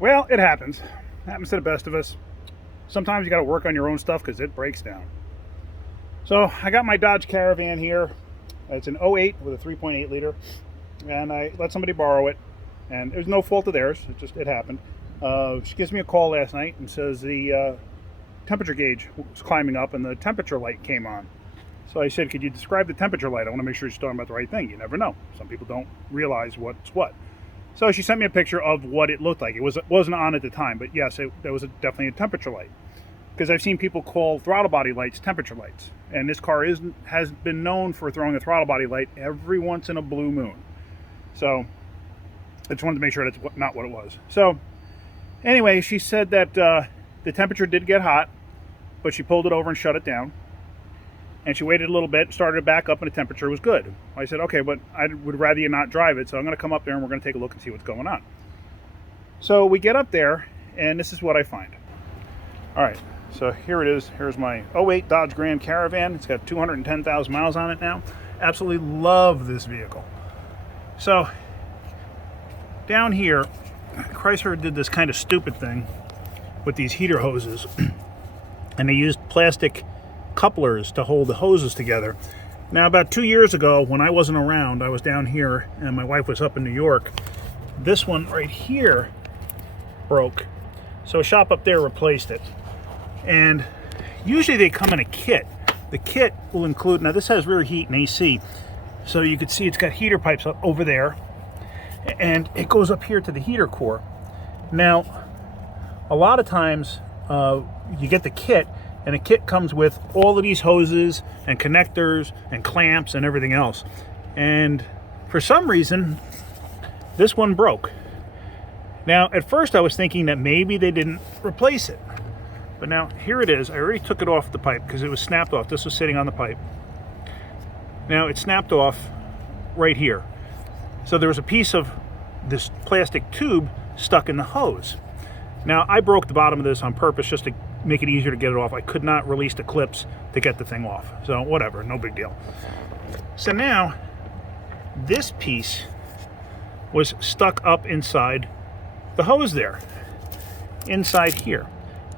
Well, it happens. It happens to the best of us. Sometimes you got to work on your own stuff because it breaks down. So I got my Dodge Caravan here. It's an '08 with a 3.8 liter, and I let somebody borrow it, and it was no fault of theirs. It happened. She gives me a call last night and says the temperature gauge was climbing up and the temperature light came on. So I said, could you describe the temperature light? I want to make sure she's talking about the right thing. You never know. Some people don't realize what's what. So she sent me a picture of what it looked like. It wasn't on at the time, but yes, there was definitely a temperature light. Because I've seen people call throttle body lights temperature lights. And this car has been known for throwing a throttle body light every once in a blue moon. So I just wanted to make sure that's not what it was. So anyway, she said that the temperature did get hot, but she pulled it over and shut it down. And she waited a little bit, started it back up, and the temperature was good. I said, okay, but I would rather you not drive it, so I'm going to come up there and we're going to take a look and see what's going on. So we get up there, and this is what I find. All right, so here it is. Here's my '08 Dodge Grand Caravan. It's got 210,000 miles on it now. Absolutely love this vehicle. So down here, Chrysler did this kind of stupid thing with these heater hoses, and they used plastic couplers to hold the hoses together. Now, about 2 years ago, when I wasn't around, I was down here and my wife was up in New York. This one right here broke, so a shop up there replaced it. And usually they come in a kit. The kit will include, now this has rear heat and AC, so you can see it's got heater pipes up over there, and it goes up here to the heater core. Now, a lot of times you get the kit, and the kit comes with all of these hoses and connectors and clamps and everything else. And for some reason, this one broke. Now, at first I was thinking that maybe they didn't replace it. But now, here it is. I already took it off the pipe because it was snapped off. This was sitting on the pipe. Now, it snapped off right here. So there was a piece of this plastic tube stuck in the hose. Now, I broke the bottom of this on purpose just to make it easier to get it off. I could not release the clips to get the thing off. So whatever, no big deal. So now, this piece was stuck up inside the hose there, inside here.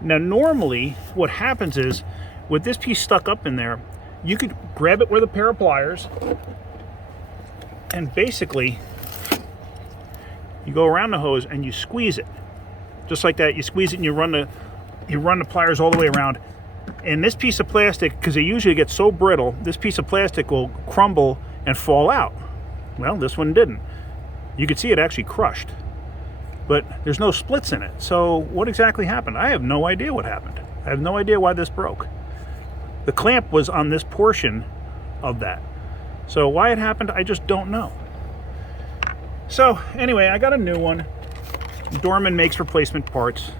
Now normally, what happens is, with this piece stuck up in there, you could grab it with a pair of pliers, and basically, you go around the hose and you squeeze it. Just like that, you squeeze it and you run the pliers all the way around. And this piece of plastic, because they usually get so brittle, this piece of plastic will crumble and fall out. Well, this one didn't. You could see it actually crushed. But there's no splits in it. So what exactly happened? I have no idea what happened. I have no idea why this broke. The clamp was on this portion of that. So why it happened, I just don't know. So anyway, I got a new one. Dorman makes replacement parts.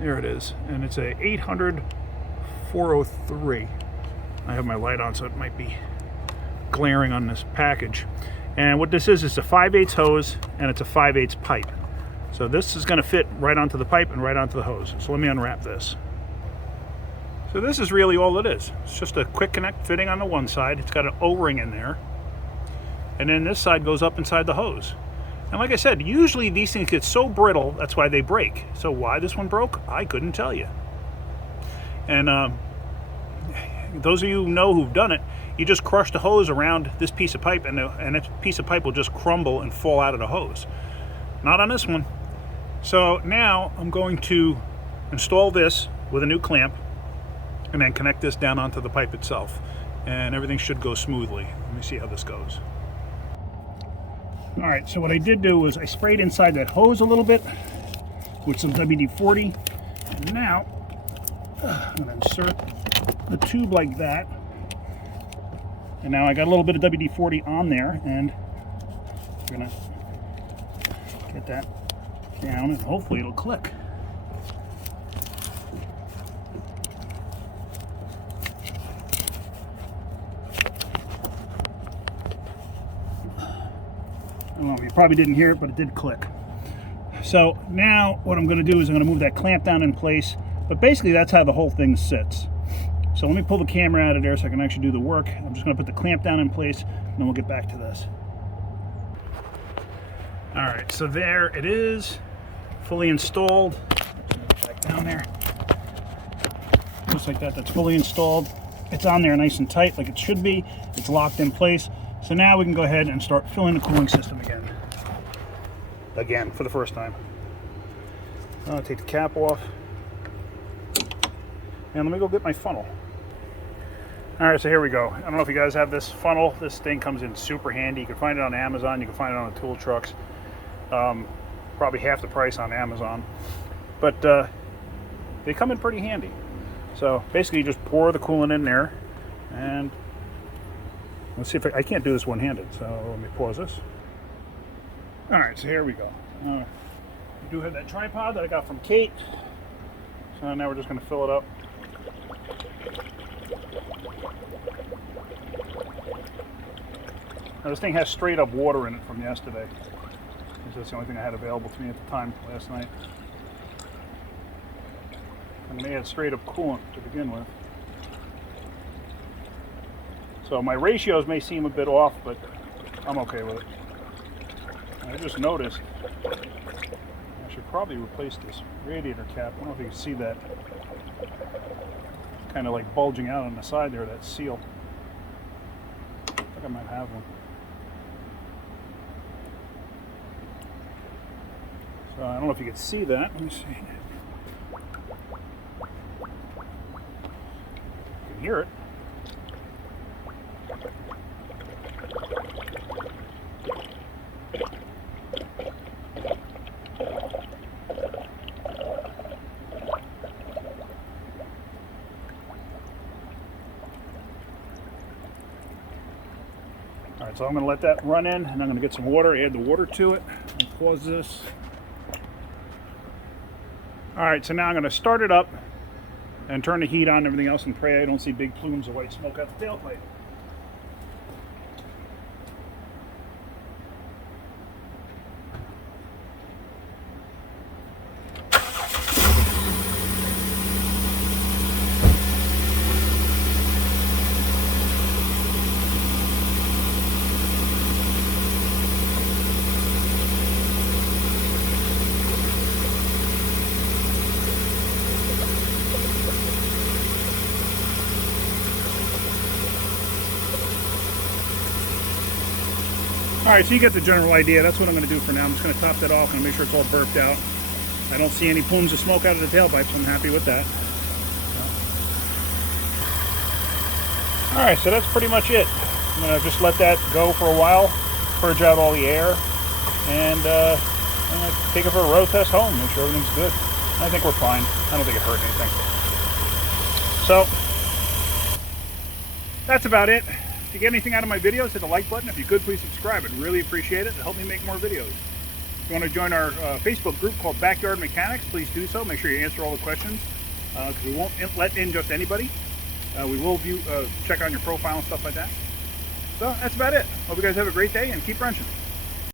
There it is, and it's a 800 403. I have my light on, so it might be glaring on this package. And what this is a 5/8 hose, and it's a 5/8 pipe. So this is going to fit right onto the pipe and right onto the hose. So let me unwrap this. So this is really all it is. It's just a quick connect fitting on the one side. It's got an O-ring in there, and then this side goes up inside the hose. And like I said, usually these things get so brittle, that's why they break. So why this one broke, I couldn't tell you. And those of you who know who've done it, you just crush the hose around this piece of pipe, and this piece of pipe will just crumble and fall out of the hose. Not on this one. So now I'm going to install this with a new clamp and then connect this down onto the pipe itself. And everything should go smoothly. Let me see how this goes. All right, so what I did do was I sprayed inside that hose a little bit with some WD-40. And now I'm going to insert the tube like that. And now I got a little bit of WD-40 on there, and I'm going to get that down and hopefully it'll click. I don't know, you probably didn't hear it, but it did click. So now what I'm going to do is I'm going to move that clamp down in place, but basically that's how the whole thing sits. So let me pull the camera out of there so I can actually do the work. I'm just going to put the clamp down in place, and then we'll get back to this. All right, so there it is, fully installed. Back down there. Just like that, that's fully installed. It's on there nice and tight like it should be. It's locked in place. So now we can go ahead and start filling the cooling system again. Again, for the first time. I'll take the cap off. And let me go get my funnel. Alright, so here we go. I don't know if you guys have this funnel. This thing comes in super handy. You can find it on Amazon. You can find it on the tool trucks. Probably half the price on Amazon. But they come in pretty handy. So basically you just pour the coolant in there. And let's see if I can't do this one-handed. So let me pause this. Alright, so here we go. We do have that tripod that I got from Kate. So now we're just going to fill it up. Now this thing has straight up water in it from yesterday. That's the only thing I had available to me at the time last night. And they had straight up coolant to begin with. So my ratios may seem a bit off, but I'm okay with it. And I just noticed I should probably replace this radiator cap. I don't know if you can see that. It's kind of like bulging out on the side there, that seal. I think I might have one. So I don't know if you can see that. Let me see. You can hear it. Alright, so I'm going to let that run in, and I'm going to get some water, add the water to it, and pause this. Alright, so now I'm going to start it up and turn the heat on and everything else and pray I don't see big plumes of white smoke out the tailpipe. Alright, so you get the general idea. That's what I'm going to do for now. I'm just going to top that off and make sure it's all burped out. I don't see any plumes of smoke out of the tailpipe, so I'm happy with that. Alright, so that's pretty much it. I'm going to just let that go for a while, purge out all the air, and I'm going to take it for a road test home, make sure everything's good. I think we're fine. I don't think it hurt anything. So, that's about it. If you get anything out of my videos, hit the like button. If you could, please subscribe. I'd really appreciate it. It'll help me make more videos. If you want to join our Facebook group called Backyard Mechanics, please do so. Make sure you answer all the questions, because we won't let in just anybody. We will check on your profile and stuff like that. So that's about it. Hope you guys have a great day and keep wrenching.